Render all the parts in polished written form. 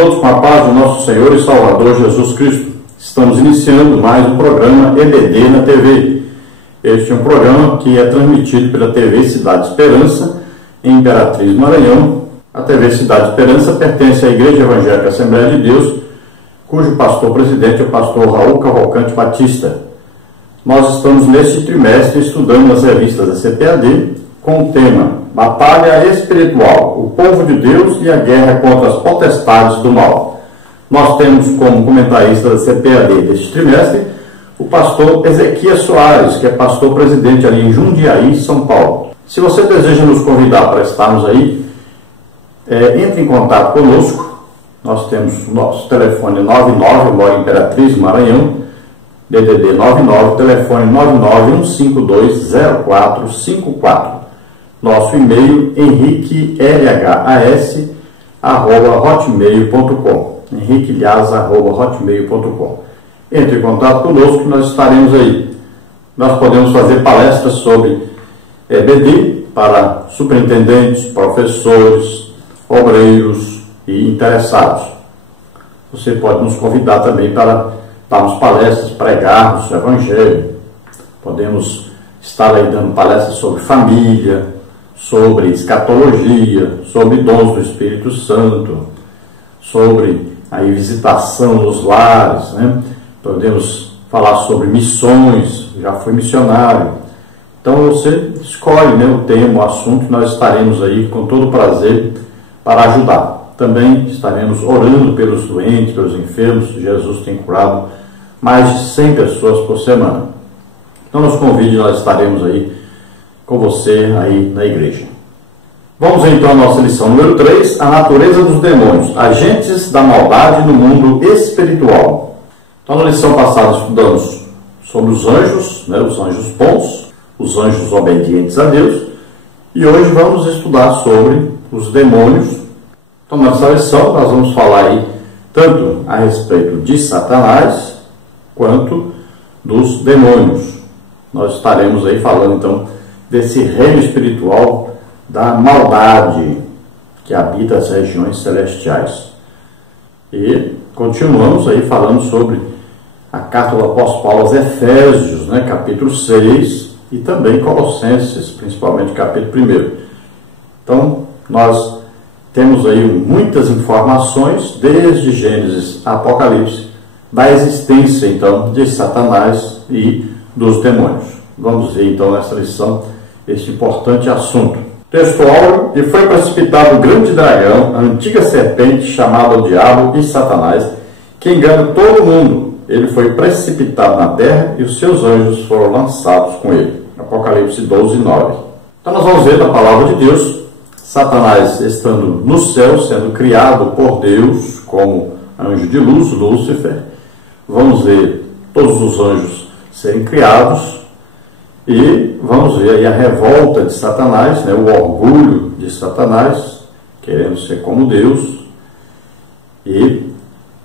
todos com a paz do nosso Senhor e Salvador Jesus Cristo. Estamos iniciando mais um programa EBD na TV. Este é um programa que é transmitido pela TV Cidade Esperança, em Imperatriz, Maranhão. A TV Cidade Esperança pertence à Igreja Evangélica Assembleia de Deus, cujo pastor-presidente é o pastor Raul Cavalcante Batista. Nós estamos neste trimestre estudando as revistas da CPAD com o tema Batalha Espiritual, o povo de Deus e a guerra contra as potestades do mal. Nós temos como comentarista da CPAD deste trimestre o pastor Ezequias Soares, que é pastor-presidente ali em Jundiaí, São Paulo. Se você deseja nos convidar para estarmos aí, entre em contato conosco. Nós temos o nosso telefone 99, eu moro em Imperatriz, Maranhão, DDD 99, telefone 991520454. Nosso e-mail henriquelhas@hotmail.com, henriquelhas@hotmail.com. Entre em contato conosco que nós estaremos aí. Nós podemos fazer palestras sobre EBD para superintendentes, professores, obreiros e interessados. Você pode nos convidar também para darmos palestras, pregarmos o Evangelho. Podemos estar aí dando palestras sobre família, sobre escatologia, sobre dons do Espírito Santo, sobre a visitação nos lares, né? Podemos falar sobre missões, já fui missionário. Então você escolhe, né, o tema, o assunto, nós estaremos aí com todo prazer para ajudar. Também estaremos orando pelos doentes, pelos enfermos. Jesus tem curado mais de 100 pessoas por semana. Então nos convide, nós estaremos aí com você aí na igreja. Vamos então à nossa lição número 3, a natureza dos demônios, agentes da maldade no mundo espiritual. Então na lição passada estudamos sobre os anjos, né, os anjos bons, os anjos obedientes a Deus, e hoje vamos estudar sobre os demônios. Então nessa lição nós vamos falar aí tanto a respeito de Satanás quanto dos demônios. Nós estaremos aí falando então desse reino espiritual da maldade que habita as regiões celestiais. E continuamos aí falando sobre a carta do apóstolo Paulo aos Efésios, né, capítulo 6, e também Colossenses, principalmente capítulo 1. Então, nós temos aí muitas informações, desde Gênesis a Apocalipse, da existência, então, de Satanás e dos demônios. Vamos ver, então, nessa lição, este importante assunto. Texto áureo: e foi precipitado o grande dragão, a antiga serpente, chamada o diabo e Satanás, que engana todo mundo. Ele foi precipitado na terra e os seus anjos foram lançados com ele. Apocalipse 12, 9. Então nós vamos ver na palavra de Deus, Satanás estando no céu, sendo criado por Deus como anjo de luz, Lúcifer. Vamos ver todos os anjos serem criados e vamos ver aí a revolta de Satanás, né, o orgulho de Satanás, querendo ser como Deus, e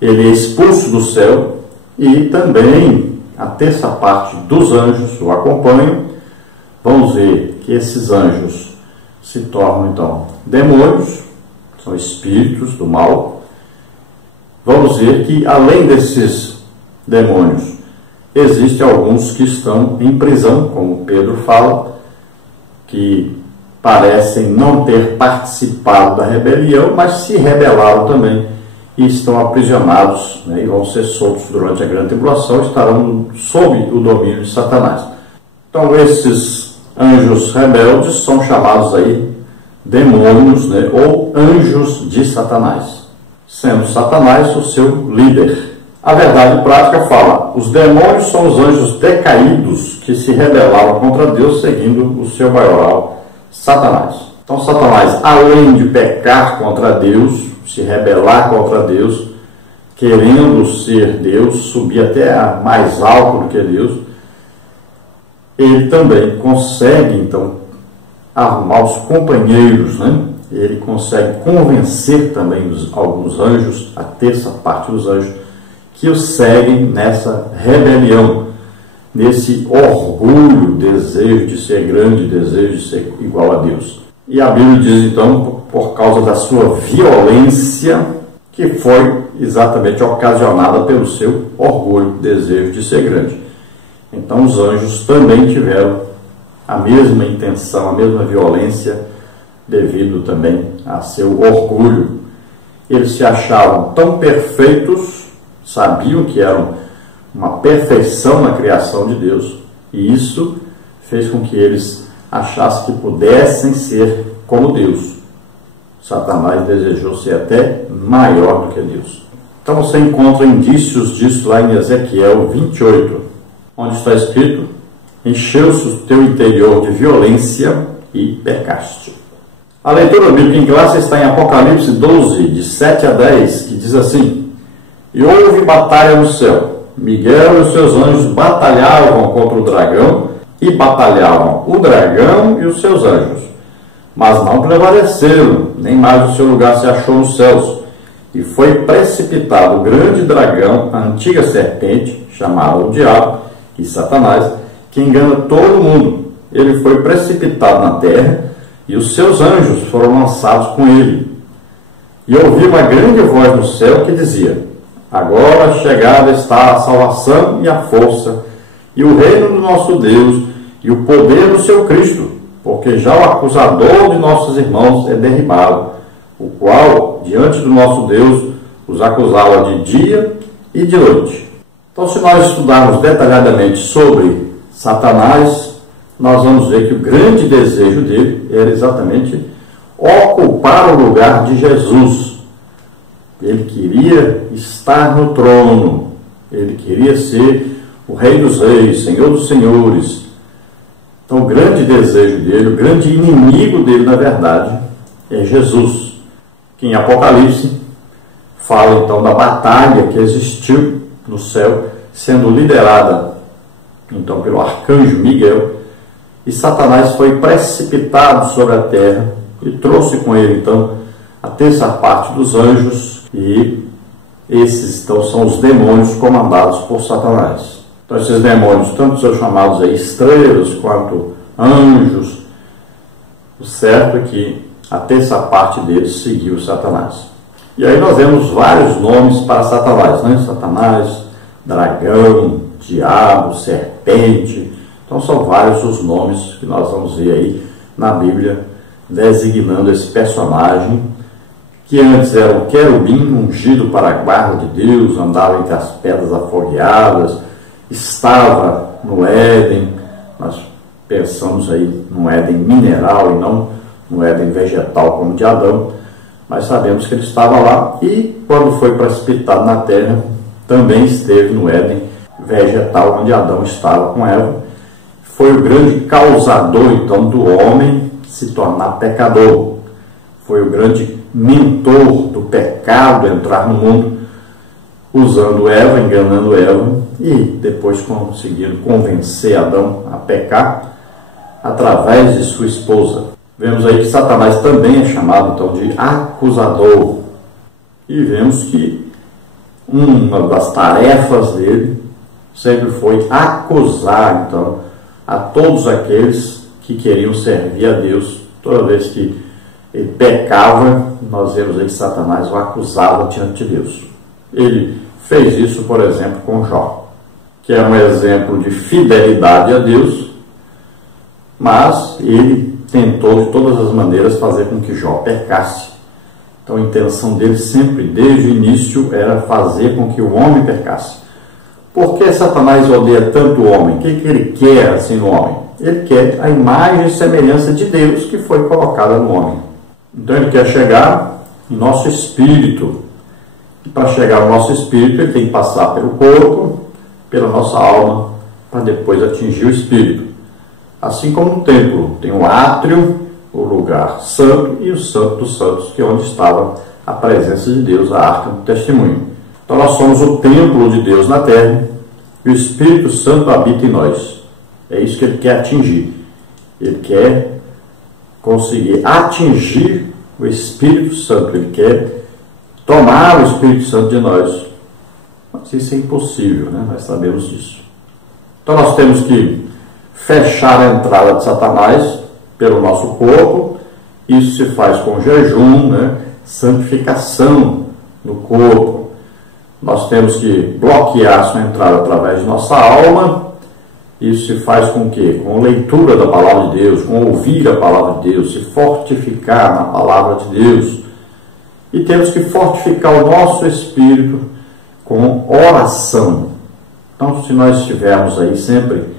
ele é expulso do céu. E também a terça parte dos anjos o acompanham. Vamos ver que esses anjos se tornam então demônios, são espíritos do mal. Vamos ver que além desses demônios, existem alguns que estão em prisão, como Pedro fala, que parecem não ter participado da rebelião, mas se rebelaram também e estão aprisionados, né, e vão ser soltos durante a grande tribulação, estarão sob o domínio de Satanás. Então esses anjos rebeldes são chamados aí demônios, né, ou anjos de Satanás, sendo Satanás o seu líder. A verdade prática fala: os demônios são os anjos decaídos que se rebelaram contra Deus seguindo o seu maioral, Satanás. Então Satanás, além de pecar contra Deus, se rebelar contra Deus, querendo ser Deus, subir até mais alto do que Deus, ele também consegue então arrumar os companheiros, né? Ele consegue convencer também alguns anjos, a terça parte dos anjos, que o seguem nessa rebelião, nesse orgulho, desejo de ser grande, desejo de ser igual a Deus. E a Bíblia diz então, por causa da sua violência, que foi exatamente ocasionada pelo seu orgulho, desejo de ser grande. Então os anjos também tiveram a mesma intenção, a mesma violência, devido também a seu orgulho. Eles se achavam tão perfeitos, sabiam que eram uma perfeição na criação de Deus, e isso fez com que eles achassem que pudessem ser como Deus. Satanás desejou ser até maior do que Deus. Então você encontra indícios disso lá em Ezequiel 28, onde está escrito: encheu-se o teu interior de violência e pecaste. A leitura bíblica em classe está em Apocalipse 12, de 7 a 10, que diz assim: e houve batalha no céu. Miguel e os seus anjos batalhavam contra o dragão, e batalhavam o dragão e os seus anjos. Mas não prevaleceram, nem mais o seu lugar se achou nos céus. E foi precipitado o grande dragão, a antiga serpente, chamada o diabo e Satanás, que engana todo mundo. Ele foi precipitado na terra, e os seus anjos foram lançados com ele. E ouvi uma grande voz no céu que dizia: agora chegada está a salvação e a força, e o reino do nosso Deus, e o poder do seu Cristo, porque já o acusador de nossos irmãos é derribado, o qual, diante do nosso Deus, os acusava de dia e de noite. Então, se nós estudarmos detalhadamente sobre Satanás, nós vamos ver que o grande desejo dele era exatamente ocupar o lugar de Jesus. Ele queria estar no trono, ele queria ser o Rei dos Reis, Senhor dos Senhores. Então, o grande desejo dele, o grande inimigo dele, na verdade, é Jesus, que em Apocalipse fala então da batalha que existiu no céu, sendo liderada então pelo arcanjo Miguel, e Satanás foi precipitado sobre a terra e trouxe com ele então a terça parte dos anjos, e esses então são os demônios comandados por Satanás. Então esses demônios, tanto são chamados aí estrelas quanto anjos, o certo é que a terça parte deles seguiu Satanás. E aí nós vemos vários nomes para Satanás, né? Satanás, dragão, diabo, serpente. Então são vários os nomes que nós vamos ver aí na Bíblia, designando esse personagem, que antes era um querubim ungido para a guarda de Deus, andava entre as pedras afogueadas, estava no Éden. Nós pensamos aí no Éden mineral e não no Éden vegetal como de Adão, mas sabemos que ele estava lá, e quando foi precipitado na terra, também esteve no Éden vegetal, onde Adão estava com Eva. Foi o grande causador então do homem se tornar pecador, foi o grande mentor do pecado entrar no mundo, usando Eva, enganando Eva, e depois conseguindo convencer Adão a pecar através de sua esposa. Vemos aí que Satanás também é chamado então de acusador, e vemos que uma das tarefas dele sempre foi acusar então a todos aqueles que queriam servir a Deus. Toda vez que ele pecava, nós vemos aí que Satanás o acusava diante de Deus. Ele fez isso, por exemplo, com Jó, que é um exemplo de fidelidade a Deus, mas ele tentou de todas as maneiras fazer com que Jó pecasse. Então a intenção dele sempre, desde o início, era fazer com que o homem pecasse. Por que Satanás odeia tanto o homem? O que ele quer assim no homem? Ele quer a imagem e semelhança de Deus que foi colocada no homem. Então ele quer chegar em nosso espírito. E para chegar ao nosso espírito, ele tem que passar pelo corpo, pela nossa alma, para depois atingir o espírito. Assim como no templo, tem o átrio, o lugar santo, e o santo dos santos, que é onde estava a presença de Deus, a arca do testemunho. Então nós somos o templo de Deus na terra, e o Espírito Santo habita em nós. É isso que ele quer atingir. Ele quer conseguir atingir o Espírito Santo. Ele quer tomar o Espírito Santo de nós. Mas isso é impossível, né? Nós sabemos disso. Então nós temos que fechar a entrada de Satanás pelo nosso corpo. Isso se faz com jejum, né? Santificação no corpo. Nós temos que bloquear sua entrada através de nossa alma. Isso se faz com o quê? Com leitura da palavra de Deus, com ouvir a palavra de Deus, se fortificar na palavra de Deus. E temos que fortificar o nosso espírito com oração. Então, se nós estivermos aí sempre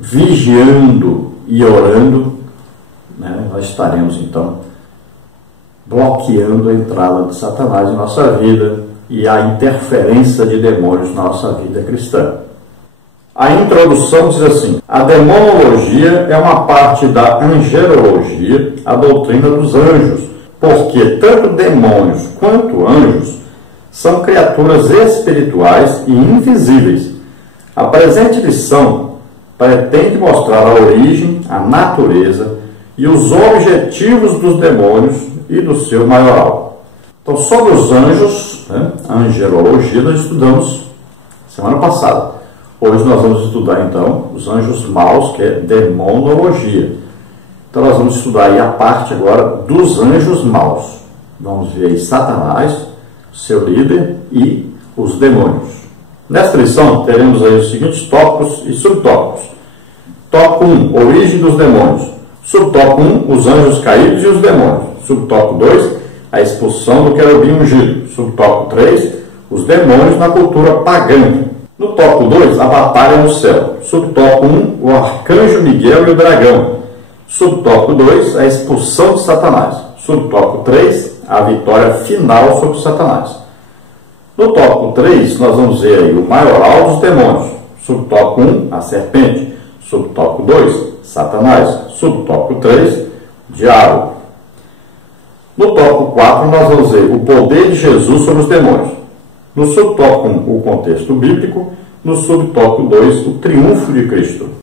vigiando e orando, né, nós estaremos então bloqueando a entrada de Satanás em nossa vida e a interferência de demônios na nossa vida cristã. A introdução diz assim: a demonologia é uma parte da angelologia, a doutrina dos anjos, porque tanto demônios quanto anjos são criaturas espirituais e invisíveis. A presente lição pretende mostrar a origem, a natureza e os objetivos dos demônios e do seu maioral. Então, sobre os anjos, né, a angelologia nós estudamos semana passada. Hoje nós vamos estudar, então, os anjos maus, que é demonologia. Então, nós vamos estudar aí a parte agora dos anjos maus. Vamos ver aí Satanás, seu líder, e os demônios. Nesta lição, teremos aí os seguintes tópicos e subtópicos. Tópico 1, origem dos demônios. Subtópico 1, os anjos caídos e os demônios. Subtópico 2, a expulsão do querubim ungido. Subtópico 3, os demônios na cultura pagã. No tópico 2, a batalha no céu. Subtópico 1, o arcanjo Miguel e o dragão. Subtópico 2, a expulsão de Satanás. Subtópico 3, a vitória final sobre Satanás. No tópico 3, nós vamos ver aí o maioral dos demônios. Subtópico 1, a serpente. Subtópico 2, Satanás. Subtópico 3, diabo. No tópico 4, nós vamos ver o poder de Jesus sobre os demônios. No subtópico 1, o contexto bíblico. No subtópico 2, o triunfo de Cristo.